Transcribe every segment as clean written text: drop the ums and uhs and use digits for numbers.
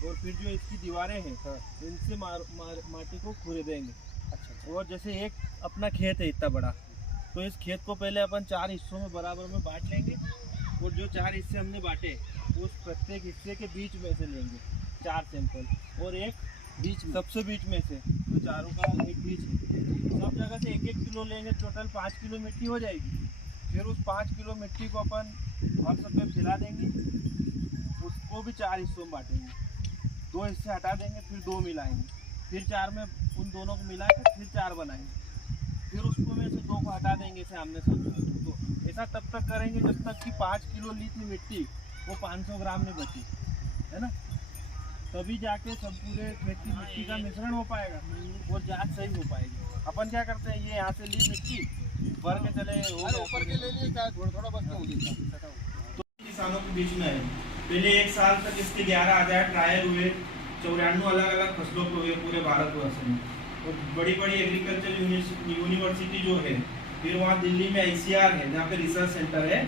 और फिर जो इसकी दीवारें हैं इनसे माटी को खुरेदेंगे। अच्छा। और जैसे एक अपना खेत है इतना बड़ा, तो इस खेत को पहले अपन 4 हिस्सों में बराबर में बांट लेंगे। और जो 4 हिस्से हमने बांटे उस प्रत्येक हिस्से के बीच में से लेंगे 4 सैंपल, और एक बीच सबसे बीच में से जो चारों का एक बीच है, सब जगह से 1-1 किलो लेंगे। टोटल 5 किलो मिट्टी हो जाएगी। फिर उस 5 किलो मिट्टी को अपन फर्श पे फैला देंगे, उसको भी 4 हिस्सों में बांटेंगे। 2 हिस्से हटा देंगे, फिर 2 मिलाएंगे, फिर 4 में उन दोनों को मिला कर फिर 4 बनाएंगे, फिर उसको में से 2 को हटा देंगे सामने सामने। तो ऐसा तब तक करेंगे जब तक कि 5 किलो ली थी मिट्टी वो 500 ग्राम में बची, है ना। तभी जाके सब पूरे खेत की मिट्टी का मिश्रण हो पाएगा और जांच सही हो पाएगी। अपन क्या करते हैं, ये यहाँ से ली मिट्टी भर के चले ऊपर के ले लिए, थोड़ा बस तो किसानों के बीच में है। पहले 1 साल तक इसके 11,000 ट्रायल हुए, 94 अलग अलग फसलों पे हुए पूरे भारतवर्ष में। तो बड़ी बड़ी एग्रीकल्चर यूनिवर्सिटी जो है, फिर वहाँ दिल्ली में ICR है जहाँ पे रिसर्च सेंटर है।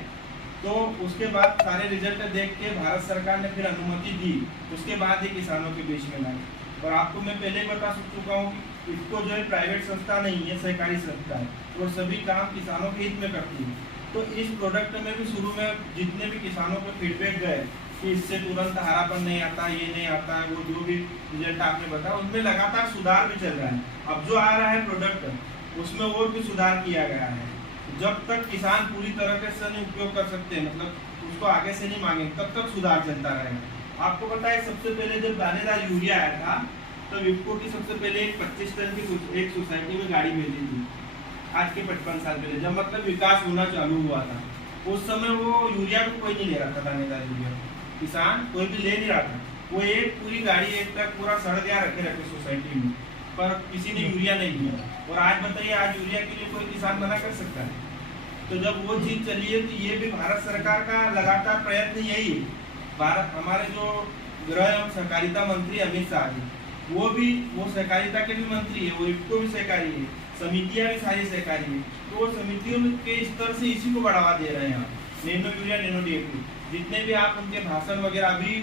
तो उसके बाद सारे रिजल्ट देख के भारत सरकार ने फिर अनुमति दी, उसके बाद ही किसानों के बीच में लाई। और आपको मैं पहले ही बता चुका हूँ कि इसको जो है प्राइवेट संस्था नहीं है, सहकारी संस्था है और सभी काम किसानों के हित में करती है। तो इस प्रोडक्ट में भी शुरू में जितने भी किसानों को फीडबैक गए कि इससे तुरंत हरापन नहीं आता, ये नहीं आता है, वो जो भी रिजल्ट आपने बताया उनमें लगातार सुधार भी चल रहा है। अब जो आ रहा है प्रोडक्ट उसमें और भी सुधार किया गया है। जब तक किसान पूरी तरह से नहीं उपयोग कर सकते, मतलब उसको आगे से नहीं मांगे, तब तक सुधार चलता रहेगा। आपको पता है सबसे पहले जब दानेदार यूरिया आया था तो विप्को की सबसे पहले एक 25 टन की एक सोसाइटी में गाड़ी भेजी थी, आज के 55 साल पहले, जब मतलब विकास होना चालू हुआ था। उस समय वो यूरिया को कोई नहीं ले रहा था, दानेदार यूरिया किसान कोई भी ले नहीं रहा था। वो एक पूरी गाड़ी एक ट्रक पूरा सड़ गया रखे सोसाइटी में, पर किसी ने यूरिया नहीं दिया। और आज बताइए, आज यूरिया के लिए कोई किसान मना कर सकता है? तो जब वो चीज चली है तो ये भी भारत सरकार का लगातार प्रयत्न यही है। भारत हमारे जो गृह एवं सहकारिता मंत्री अमित शाह जी, वो सहकारिता के भी मंत्री है, वो इफको भी सहकारी है, समितियां भी सारी सहकारी है। तो वो समितियों के स्तर से इसी को बढ़ावा दे रहे हैं। नैनो यूरिया, नैनो DAP, जितने भी आप उनके भाषण वगैरह, अभी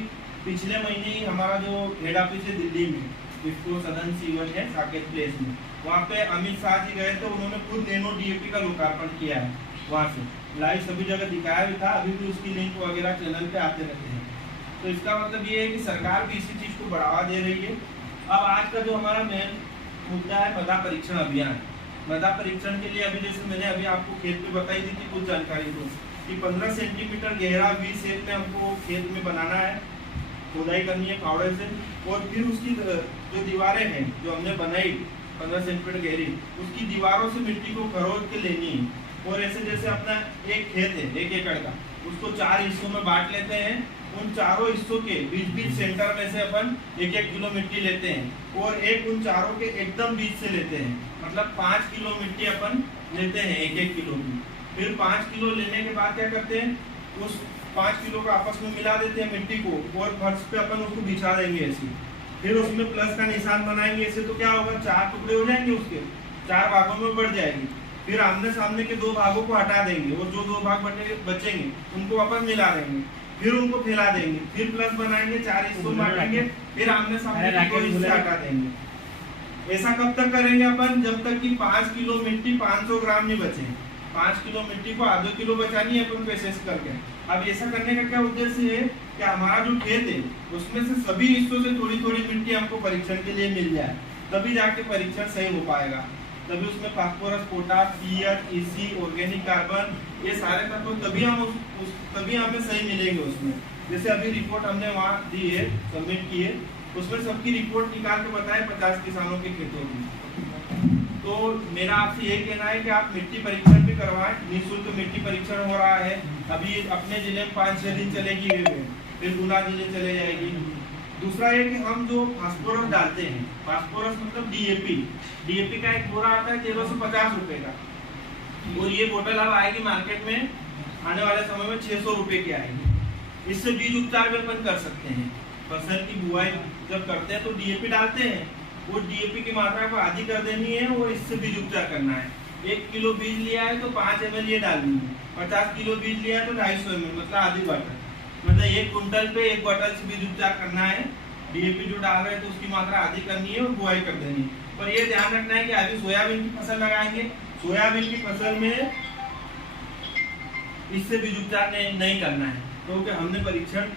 पिछले महीने ही हमारा जो हेड ऑफिस है दिल्ली में, इफको सदन C1 है साकेत प्लेस में, वहाँ पे अमित शाह जी गए तो उन्होंने खुद नैनो DAP का लोकार्पण किया है। वहाँ से लाइव सभी जगह दिखाया भी था, अभी भी उसकी लिंक वगैरह चैनल पे आते रहते हैं। तो इसका मतलब ये है कि सरकार भी इसी चीज़ को बढ़ावा दे रही है। अब आज का जो हमारा मेन मुद्दा है मृदा परीक्षण अभियान। मृदा परीक्षण के लिए अभी जैसे मैंने अभी आपको खेत में बताई दी थी कुछ जानकारी दो कि 15 सेंटीमीटर गहरा V शेप में हमको खेत में बनाना है, खुदाई करनी है फावड़े से। और फिर उसकी जो दीवारें हैं जो हमने बनाई 15 सेंटीमीटर गहरी, उसकी दीवारों से मिट्टी को खरोद के लेनी है। और ऐसे जैसे अपना एक खेत है 1 एकड़ का, उसको 4 हिस्सों में बांट लेते हैं। उन चारों हिस्सों के बीच बीच सेंटर में से अपन 1-1 किलो मिट्टी लेते हैं और एक उन चारों के एकदम बीच से लेते हैं, मतलब 5 किलो मिट्टी अपन लेते हैं 1-1 किलो की। फिर 5 किलो लेने के बाद क्या करते हैं, उस 5 किलो को आपस में मिला देते हैं मिट्टी को, और फर्श पे अपन उसको बिछा देंगे ऐसे। फिर उसमें प्लस का निशान बनाएंगे ऐसे, तो क्या होगा, 4 टुकड़े हो जाएंगे, उसके 4 भागों में बढ़ जाएगी। फिर आमने सामने के 2 भागों को हटा देंगे और जो 2 भाग बचेंगे उनको वापस मिला देंगे, फिर उनको फैला देंगे, फिर प्लस बनाएंगे, 4 हिस्सों बांटेंगे, फिर आमने सामने के 2 हिस्से हटा देंगे। ऐसा कब तक करेंगे अपन, जब तक कि 5 किलो मिट्टी 500 ग्राम नहीं बचे। 5 किलो मिट्टी को आधे किलो बचानी है अपन को ऐसे करके। अब ऐसा करने का क्या उद्देश्य है कि हमारा जो खेत है उसमें से सभी हिस्सों से थोड़ी थोड़ी मिट्टी हमको परीक्षण के लिए मिल जाए, तभी जाके परीक्षण सही हो पाएगा। तभी उसमें phosphorus, potash, pH, EC, organic carbon, ये सारे तत्व तभी हम तभी हमें सही मिलेंगे उसमें। जैसे अभी रिपोर्ट हमने वहाँ दी है, सबमिट की है, उसमें सबकी रिपोर्ट निकाल के बताए 50 किसानों के खेतों की। तो मेरा आपसे ये कहना है कि आप मिट्टी परीक्षण भी करवाएं, निःशुल्क मिट्टी परीक्षण हो रहा है। अभी अपने जिले में 5-6 दिन चलेगी, फिर गुना जिले चले जाएगी। दूसरा ये कि हम जो फास्फोरस डालते हैं, फास्फोरस मतलब DAP का एक बोरा आता है 1350 रुपए का, और ये बोतल अब आएगी मार्केट में, आने वाले समय में 600 रुपए की आएगी। इससे बीज उपचार भी अपन कर सकते हैं। फसल की बुआई जब करते हैं तो DAP डालते हैं, वो DAP की मात्रा को आधी कर देनी है और इससे बीज उपचार करना है। 1 किलो बीज लिया है तो 5 ml ये डालनी है, 50 किलो बीज लिया है तो 250 ml, मतलब आधी बोतल, मतलब 1 कुंटल पे 1 बोतल से बीज उपचार करना है। डीएपी जो डाल रहे हैं तो उसकी मात्रा आधी करनी है और बुआई कर देनी है। पर ये ध्यान रखना है कि अभी सोयाबीन की फसल लगाएंगे, सोयाबीन की फसल में इससे बीज उपचार नहीं करना है, क्योंकि हमने परीक्षण,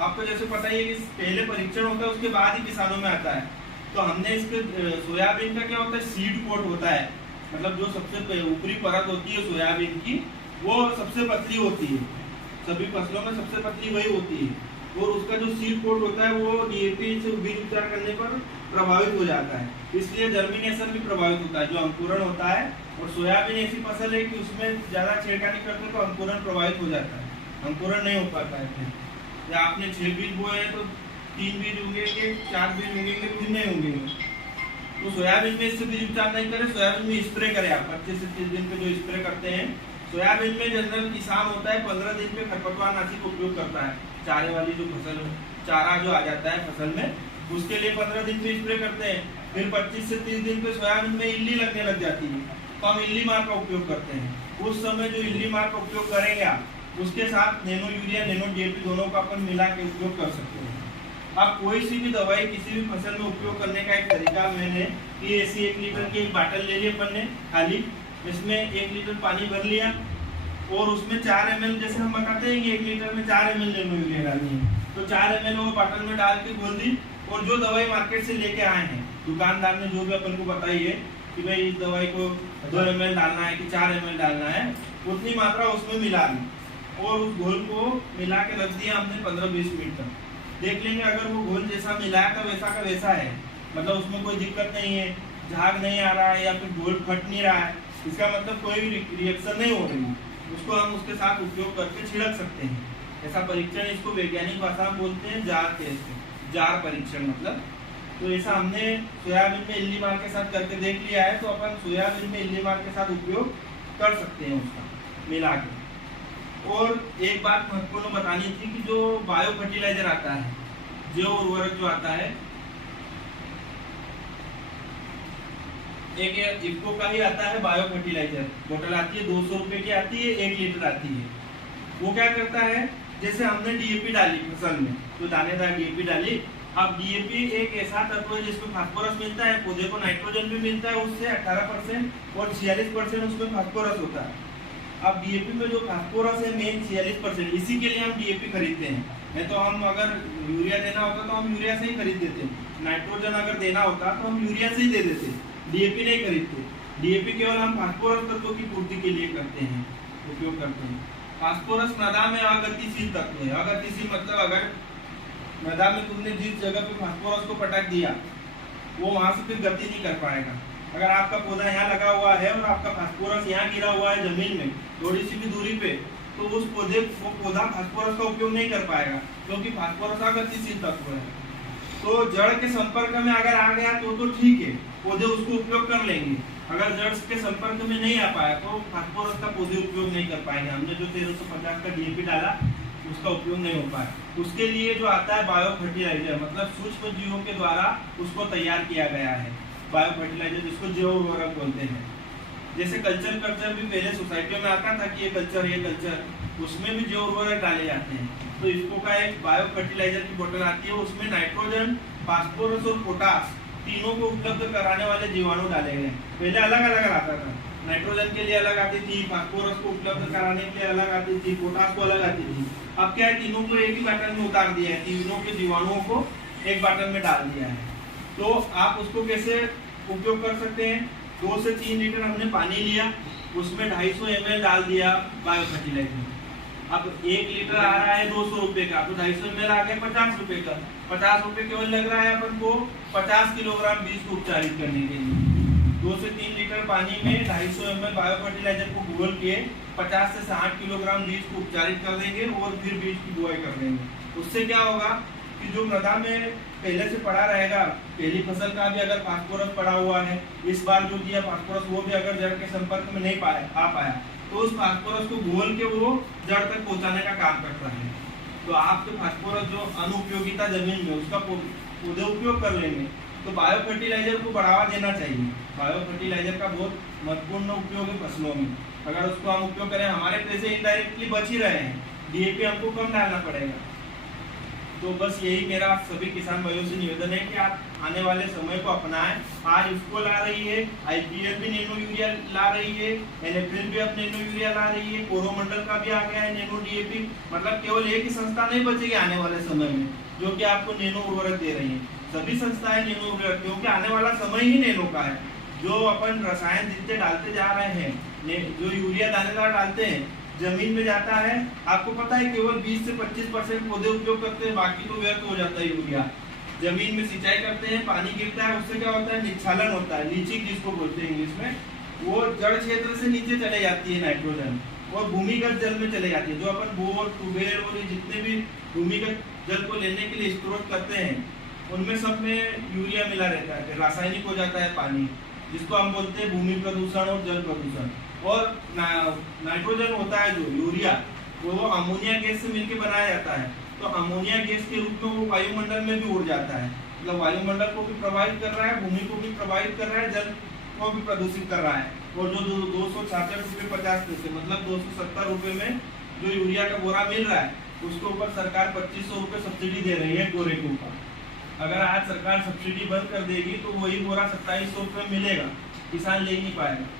आपको जैसे पता ही है कि पहले परीक्षण होता है उसके बाद ही किसानों में आता है। तो हमने इसके सोयाबीन का क्या होता है, सीड कोट होता है, मतलब जो सबसे ऊपरी परत होती है सोयाबीन की वो सबसे पतली होती है, सभी फसलों में सबसे पतली वही होती है, और उसका जो सीड कोट होता है वो डीएपी से बीज उपचार करने पर प्रभावित हो जाता है, इसलिए जर्मिनेशन भी प्रभावित होता है, जो अंकुरण होता है। और सोयाबीन ऐसी फसल है कि उसमें ज्यादा छेड़खानी करते तो अंकुरण प्रभावित हो जाता है, अंकुरण नहीं हो पाता है। फिर या आपने 6 बीज बोए हैं तो 3 बीज उगेंगे, 4 बीज उगेंगे, फिर नहीं उगेंगे। तो सोयाबीन में इससे बीज उपचार नहीं करें, सोयाबीन में स्प्रे करें आप 25 से 30 दिन पे जो स्प्रे करते हैं। सोयाबीन में जनरल किसान होता है 15 दिन पे खरपतवार नाशी का उपयोग करता है, चारे वाली जो फसल चारा जो आ जाता है फसल में उसके लिए 15 दिन पे स्प्रे करते हैं। फिर 25 से 30 दिन पे सोयाबीन में इल्ली लगने लग जाती है, तो हम इल्ली मार का उपयोग करते हैं। उस समय जो इल्ली मार का उपयोग करेंगे आप उसके साथ नैनो यूरिया नैनो डीएपी दोनों का अपन मिला के उपयोग कर सकते हैं। आप कोई सी भी दवाई किसी भी फसल में उपयोग करने का एक तरीका मैंने कि ऐसी 1 लीटर की एक बाटल ले ली अपन ने खाली, इसमें 1 लीटर पानी भर लिया और उसमें 4 ml, जैसे हम बताते हैं कि 1 लीटर में 4 ml नैनो यूरिया डालनी है, तो 4 ml वो बाटल में डाल के घोल दी। और जो दवाई मार्केट से लेके आए हैं दुकानदार ने जो भी अपन को बताई है कि भाई इस दवाई को 2 ml डालना है कि 4 ml डालना है, उतनी मात्रा उसमें मिला दी और उस घोल को मिला के रख दिया हमने 15-20 मिनट तक। देख लेंगे अगर वो घोल जैसा मिलाया था वैसा का वैसा है, मतलब उसमें कोई दिक्कत नहीं है, झाग नहीं आ रहा है या फिर घोल फट नहीं रहा है, इसका मतलब कोई रिएक्शन नहीं हो रही, उसको हम उसके साथ उपयोग करके छिड़क सकते हैं। ऐसा परीक्षण, इसको वैज्ञानिक भाषा में बोलते हैं जार टेस्ट, जार परीक्षण मतलब। तो ऐसा हमने सोयाबीन में इल्ली मार के साथ करके देख लिया है, तो अपन सोयाबीन में इल्ली मार के साथ उपयोग कर सकते हैं उसका मिला के। और एक बात महत्वपूर्ण बतानी थी कि जो बायो फर्टिलाइजर आता है, जो उर्वरक जो आता है, एक इफ्को का ही आता है बायो फर्टिलाइजर, बोतल आती है 200 रुपए की आती है, 1 लीटर आती है। वो क्या करता है, जैसे हमने डीएपी डाली फसल में, तो दानेदार डीएपी डाली, अब डीएपी एक ऐसा तत्व है जिसमें फास्फोरस मिलता है, पौधे को नाइट्रोजन भी मिलता है उससे 18% और 46% उसमें फास्फोरस होता है। अब डीएपी में जो फास्फोरस है मेन 46%, इसी के लिए हम डीएपी खरीदते हैं, नहीं तो हम अगर यूरिया देना होता तो हम यूरिया से ही खरीद देते, नाइट्रोजन अगर देना होता तो हम यूरिया से ही दे देते, डीएपी नहीं खरीदते। डीएपी केवल हम फास्फोरस तत्वों की पूर्ति के लिए करते हैं, उपयोग करते हैं। फास्फोरस मृदा में अगतिशील तत्व है, अगतिशील मतलब अगर मृदा में तुमने जिस जगह पे फास्फोरस को पटक दिया वो वहां से फिर गति नहीं कर पाएगा। अगर आपका पौधा यहाँ लगा हुआ है और आपका फास्फोरस यहाँ गिरा हुआ है जमीन में थोड़ी सी भी दूरी पे, तो उस पौधे वो पौधा फास्फोरस का उपयोग नहीं कर पाएगा, क्योंकि फास्फोरस अगतिशील तत्व है। तो जड़ के संपर्क में अगर आ गया तो ठीक है, पौधे उसको उपयोग कर लेंगे। अगर जड़ के संपर्क में नहीं आ पाया तो फास्फोरस का पौधे उपयोग नहीं कर पाएंगे। हमने जो 1350 का डीएपी डाला उसका उपयोग नहीं हो पाया। उसके लिए जो आता है बायो फर्टिलाइजर, मतलब सूक्ष्म जीवों के द्वारा उसको तैयार किया गया है बायो फर्टिलाइजर, जिसको जैव उर्वरक बोलते हैं। जैसे कल्चर भी पहले सोसाइटियों में आता था कि ये कल्चर, उसमें भी जैव उर्वरक डाले जाते हैं। तो इसको का एक बायो फर्टिलाइजर की बोतल आती है, उसमें नाइट्रोजन, फास्फोरस और पोटास तीनों को उपलब्ध कराने वाले जीवाणु डाले गए। पहले अलग अलग आता था, नाइट्रोजन के लिए अलग आती थी, फास्फोरस को उपलब्ध कराने के लिए अलग आती थी, पोटास को अलग आती थी। अब क्या है, तीनों को एक ही बाटल में उतार दिया है, तीनों के जीवाणुओं को एक बाटल में डाल दिया है। तो आप उसको कैसे उपयोग कर सकते हैं, 2 से 3 लीटर हमने पानी लिया, उसमें 250 ml डाल दिया बायो फर्टिलाइजर। अब 1 लीटर आ रहा है 200 रुपए का, तो 250 ml आ गया 50 रुपए का। 50 रुपए केवल लग रहा है अपन को 50 किलोग्राम बीज को उपचारित करने के लिए। 2 से 3 लीटर पानी में 250 ml बायो फर्टिलाइजर को घोल के 50 से 60 किलोग्राम बीज को उपचारित कर देंगे और फिर बीज की बुआई कर देंगे। उससे क्या होगा कि जो मृदा में पहले से पड़ा रहेगा, पहली फसल का भी अगर फास्फोरस पड़ा हुआ है, इस बार जो दिया फास्फोरस वो भी अगर जड़ के संपर्क में नहीं आ पाया, तो उस फास्फोरस को घोल के वो जड़ तक पहुंचाने का काम करता है। तो आपके फास्फोरस जो अनुपयोगिता जमीन में उसका पौधे उपयोग कर लेंगे। तो बायो फर्टिलाइजर को बढ़ावा देना चाहिए। बायो फर्टिलाइजर का बहुत महत्वपूर्ण उपयोग है फसलों में, अगर उसको हम उपयोग करें, हमारे पैसे इनडायरेक्टली बच ही रहे हैं, डीएपी हमको कम डालना पड़ेगा। तो बस यही मेरा सभी किसान भाइयों से निवेदन है कि आप आने वाले समय को अपनाएं। आज इसको ला रही है, IPL भी नैनो यूरिया ला रही है, NFL भी अब नैनो यूरिया ला रही है, कोरोमंडल का भी आ गया है नैनो DAP। मतलब केवल एक ही संस्था नहीं बचेगी आने वाले समय में जो कि आपको नैनो उर्वरक दे रही है, सभी संस्थाएं नैनो उर्वरक, क्योंकि आने वाला समय ही नैनो का है। जो अपन रसायन जितने डालते जा रहे हैं, जो यूरिया दानेदार डालते हैं, जमीन में जाता है, आपको पता है केवल 20 से 25% पौधे उपयोग करते हैं, बाकी तो व्यर्थ हो जाता है यूरिया। जमीन में सिंचाई करते हैं, पानी गिरता है, उससे क्या होता है, निच्छालन होता है, लीचिंग जिसको बोलते हैं इंग्लिश में, वो जड़ क्षेत्र से नीचे चले जाती है नाइट्रोजन और भूमिगत जल में चले जाती है। जो अपन बोर, ट्यूबवेल और ये जितने भी भूमिगत जल को लेने के लिए स्त्रोत करते हैं, उनमें सब में यूरिया मिला रहता है, फिर रासायनिक हो जाता है पानी, जिसको हम बोलते हैं भूमि प्रदूषण और जल प्रदूषण। और नाइट्रोजन होता है जो यूरिया, वो अमोनिया गैस से मिलकर बनाया जाता है, तो अमोनिया गैस के रूप में वो वायुमंडल में भी उड़ जाता है। मतलब वायुमंडल को भी प्रभावित कर रहा है, भूमि को भी प्रभावित कर रहा है, जल को भी प्रदूषित कर रहा है। और जो 266.50 रुपये मतलब 270 रुपये में जो यूरिया का बोरा मिल रहा है, उसके ऊपर सरकार 2500 रुपये सब्सिडी दे रही है बोरे के ऊपर। अगर आज सरकार सब्सिडी बंद कर देगी तो वही बोरा 2700 रुपये मिलेगा, किसान ले नहीं पाएगा।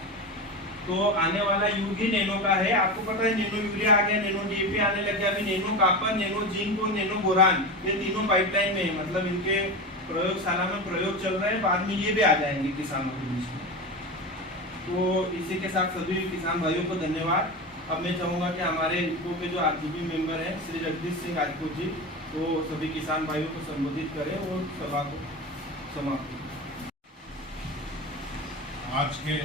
तो आने वाला युग ही नैनो का है। आपको पता है नैनो यूरिया आ गया, नैनो DAP आने लग गया, अभी नैनो कॉपर, नैनो जिंक और नैनो बोरान, ये तीनों पाइपलाइन में है। मतलब इनके प्रयोगशाला में प्रयोग चल रहे हैं, बाद में ये भी आ जाएंगे किसानों के बीच में। तो इसी के साथ सभी किसान भाइयों को धन्यवाद। अब मैं चाहूँगा कि हमारे इनको के जो RGB मेंबर हैं श्री जगदीश सिंह राजपूत जी, वो सभी किसान भाइयों को संबोधित करें और सभा को समाप्त करें। आज के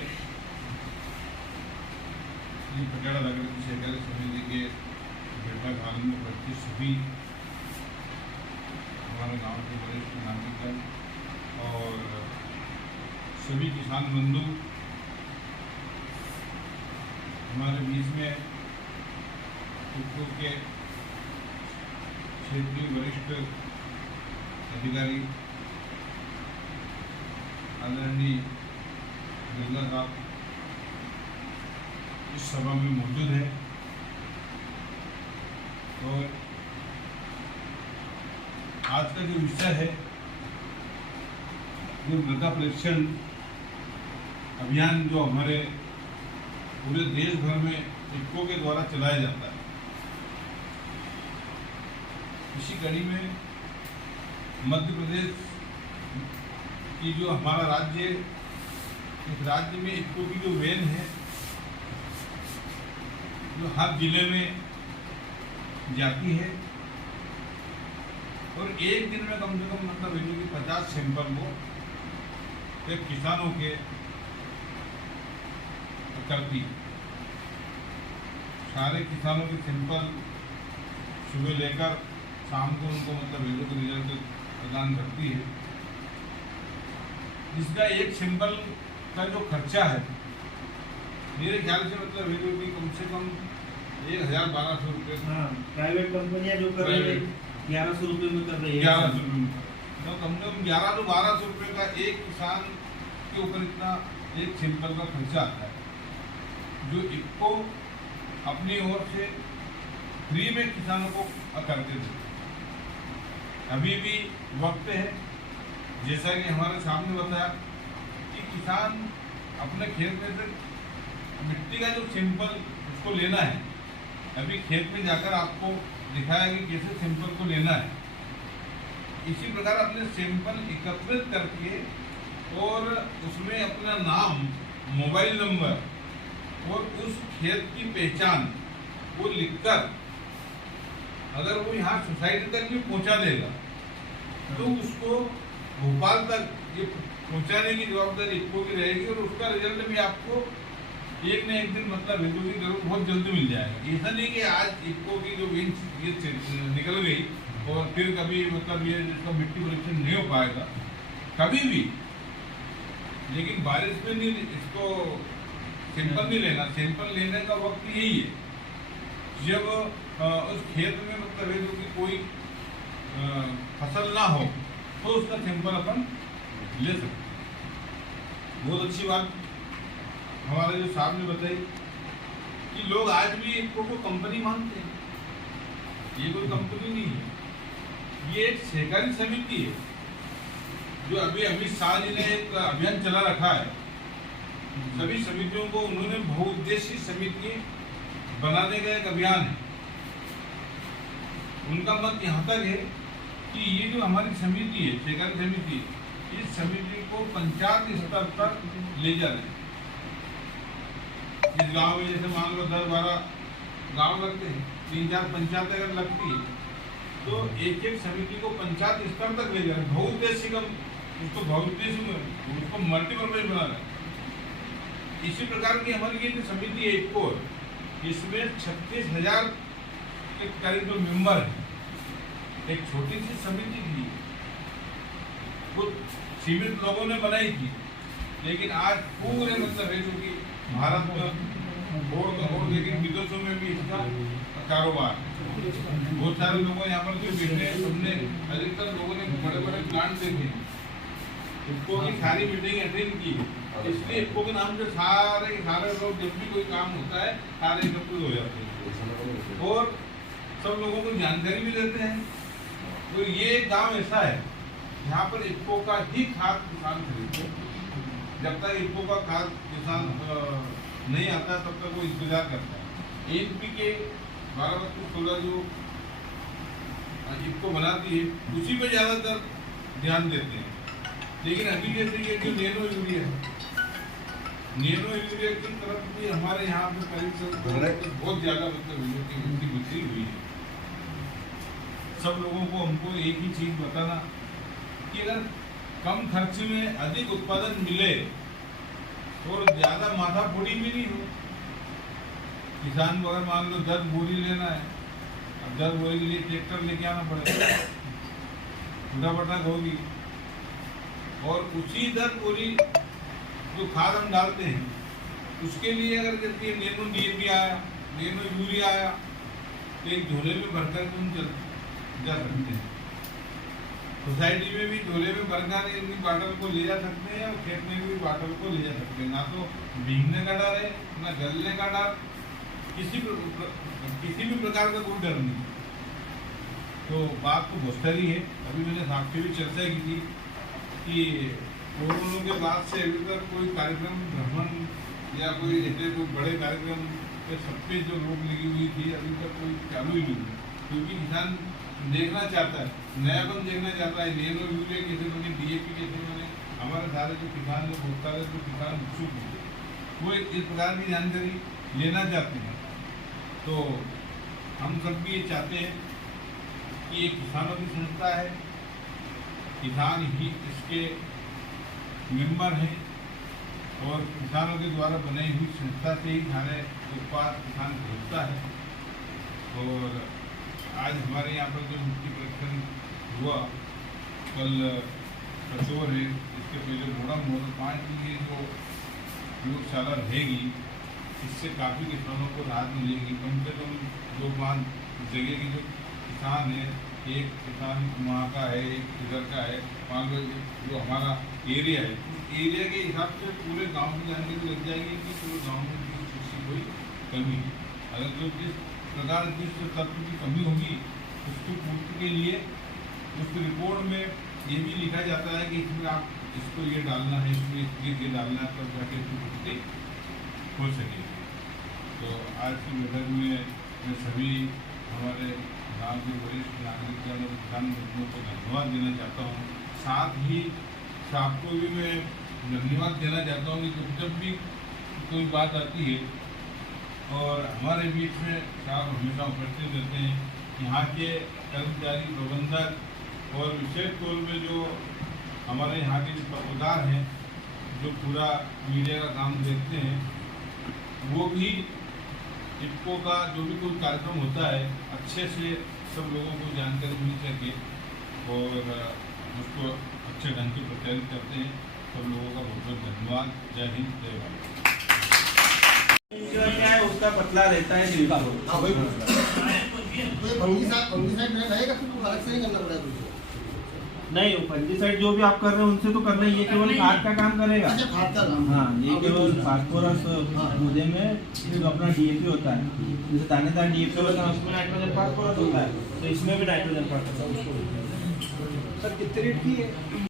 पटियाला नगर की सहकारी समिति के बैठक हाल में उपस्थित सभी हमारे गांव के वरिष्ठ नागरिकगण और सभी किसान बंधु, हमारे बीच में के क्षेत्रीय वरिष्ठ अधिकारी आदरणीय बिरला साहब इस सभा में मौजूद है। और आज का जो विषय है वो मृदा परीक्षण अभियान जो हमारे पूरे देश भर में इफ्को के द्वारा चलाया जाता है। इसी कड़ी में मध्य प्रदेश की जो हमारा राज्य, इस राज्य में इफ्को की जो वैन है जो हर जिले में जाती है और एक दिन में कम से कम मतलब इनकी 50 सैंपल वो एक किसानों के करती है। सारे किसानों के सैंपल सुबह लेकर शाम को उनको मतलब वेलो के रिजल्ट प्रदान करती है। इसका एक सैंपल का जो खर्चा है मेरे ख्याल से मतलब वेलो की कम से कम 1000-1200 रुपये। प्राइवेट कंपनियां जो कर रही है 1100 रुपये में कर रही है। 1100 रुपये में तो कम से कम 1100-1200 रुपये का एक किसान के ऊपर इतना एक सैंपल का खर्चा आता है जो इफ्को अपनी ओर से फ्री में किसानों को करते थे। अभी भी वक्त है, जैसा कि हमारे सामने बताया कि किसान अपने खेत में से मिट्टी का जो सैंपल उसको लेना है, अभी खेत में जाकर आपको दिखाया कि कैसे सैंपल को लेना है। इसी प्रकार अपने सैंपल एकत्रित करके और उसमें अपना नाम, मोबाइल नंबर और उस खेत की पहचान वो लिखकर अगर वो यहाँ सोसाइटी तक भी पहुँचा देगा तो उसको भोपाल तक ये पहुँचाने की जवाबदारी इफ्को की रहेगी और उसका रिजल्ट भी आपको एक न एक दिन मतलब इफ्को की जरूरत बहुत जल्दी मिल जाएगा। ऐसा नहीं कि आज इफ्को की जो विंस ये निकल गई और फिर कभी मतलब ये इसका मिट्टी परीक्षण नहीं हो पाएगा कभी भी, लेकिन बारिश में नहीं इसको सैंपल नहीं लेना। सैंपल लेने का वक्त यही है जब उस खेत में मतलब है कि कोई फसल ना हो तो उसका सैंपल अपन ले सकते। बहुत अच्छी बात हमारे जो साहब ने बताई कि लोग आज भी इफ्को को कंपनी मानते हैं। ये कोई कंपनी नहीं है, ये एक सहकारी समिति है जो अभी अमित शाह जी ने एक अभियान चला रखा है। सभी समितियों को उन्होंने बहुउद्देशीय समिति बनाने का एक अभियान है। उनका मत यहाँ तक है कि ये जो हमारी समिति है, सहकारी समिति, इस समिति को पंचायत स्तर तक ले जा रहे हैं। जिस गांव में जैसे मान लो 10-12 गांव लगते हैं, 3-4 पंचायत अगर लगती है तो एक एक समिति को पंचायत स्तर तक ले जा रहे हैं। बहुउद्देशीय का उसको बहुउद्देशीय में उसको मल्टीपर्पज बना रहे हैं। इसी प्रकार की हमारी ये जो समिति है इक्को, इसमें 36,000 के करीब जो मेंबर है। एक छोटी सी समिति थी, कुछ सीमित लोगों ने बनाई थी, लेकिन आज पूरे मतलब है जो कि भारत में और लेकिन विदेशों में भी इसका कारोबार। बहुत सारे लोगों यहाँ पर जो बैठे हैं, सबने अधिकतर लोगों ने बड़े बड़े प्लांट देखे, इक्को की सारी मीटिंग अटेंड की। इसलिए इक्को के नाम से सारे के सारे लोग जब भी कोई काम होता है सारे एकत्रित हो जाते हैं और सब लोगों को जानकारी भी देते हैं। तो ये एक गांव ऐसा है यहाँ पर इक्को का ही खाद किसान खरीदते। जब तक इक्को का खाद किसान नहीं आता तब तक वो इंतजार करता है। एनपीके 12-16 जो इक्को बनाती है उसी पे ज्यादातर ध्यान देते हैं। लेकिन अभी जैसे ये जो नैनो यूरिया है, नैनो यूरिया की तरफ भी हमारे यहाँ पे करीब बहुत ज्यादा मतलब बिक्री हुई है। सब लोगों को हमको एक ही चीज बताना कि अगर कम खर्च में अधिक उत्पादन मिले और ज्यादा माथाफोड़ी भी नहीं हो। किसान को अगर मान लो 10 बोरी लेना है, अब 10 बोरी के लिए ट्रैक्टर लेके आना पड़ेगा, फटाफट होगी। और उसी 10 बोरी जो खाद हम डालते हैं उसके लिए अगर जैसे ये नैनो डीएपी आया, नैनो यूरिया आया, तो एक झोले में भरकर तुम जा सकते हैं। सोसाइटी में भी झोले में भरकर इनकी बाटल को ले जा सकते हैं और खेत में भी बाटल को ले जा सकते हैं। ना तो भीगने का डर है, ना गलने का डर, किसी भी प्रकार का कोई डर नहीं। तो बात तो बहुत सारी है। अभी मैंने साहब से भी चर्चा की थी कि कोरोना के बाद से अभी तक कोई कार्यक्रम भ्रमण या कोई ऐसे कोई बड़े कार्यक्रम के सब पे जो रोक लगी हुई थी अभी तक कोई चालू ही नहीं हुई। क्योंकि किसान देखना चाहता है, नयापन देखना चाहता है, नैनो यूरिया कैसे बने, डीएपी कैसे बने। हमारे सारे जो किसान जो बहुत सारे जो किसान उत्सुक हैं वो इस प्रकार की जानकारी लेना चाहते हैं। तो हम सब भी ये चाहते हैं कि ये किसानों की संस्था है, किसान ही इसके मेंबर हैं और किसानों के द्वारा बनाई हुई संस्था से ही सारे उत्पाद किसान खरीदता है। और आज हमारे यहाँ पर जो मिट्टी परीक्षण हुआ, कल कचोर है, इसके पहले मोड़ा 5 दिन की जो प्रयोगशाला रहेगी, इससे काफ़ी किसानों को राहत मिलेगी। कम से कम 2-5 जगह की जो किसान है, एक किसान वहाँ का है, एक इधर का है, मान लो जो हमारा एरिया है, उस एरिया के हिसाब से पूरे गांव की जानकारी लग जाएगी कि पूरे गांव में किसी चीज़ की कोई कमी है। अगर जो जिस प्रकार जिस तत्व की कमी होगी उसकी पूर्ति के लिए उस रिपोर्ट में ये भी लिखा जाता है कि इसमें आप इसको ये डालना है, इसमें ये डालना है, तब जाके इसकी पूर्ति हो सकेगी। तो आज की बैठक में मैं सभी हमारे गांव के वरिष्ठ नागरिक और किसान मित्रों को धन्यवाद देना चाहता हूँ। साथ ही आपको भी मैं धन्यवाद देना चाहता हूँ कि जब भी कोई बात आती है और हमारे बीच में साहब हमेशा उपस्थित रहते हैं। यहाँ के कर्मचारी, प्रबंधक और विशेष तौर पे जो हमारे यहाँ के पत्रकार हैं जो पूरा मीडिया का काम देखते हैं, वो भी इक्को का जो भी कोई कार्यक्रम होता है अच्छे से सब लोगों को जानकारी मिल सके और उसको अच्छे ढंग से प्रचारित करते हैं। सब लोगों का बहुत बहुत धन्यवाद। जय हिंद, जय भारत। क्या है उसका पतला रहता है नहीं, फंजीसाइड जो भी आप कर रहे हैं उनसे तो करना ही है, केवल खाद का काम करेगा। हाँ, ये केवल फास्फोरस पौधे में जो अपना डीएपी होता है, जैसे दानेदार डीएपी होता है उसमें नाइट्रोजन फास्फोरस होता है, तो इसमें भी नाइट्रोजन फास्फोरस सर कितने रेट की है?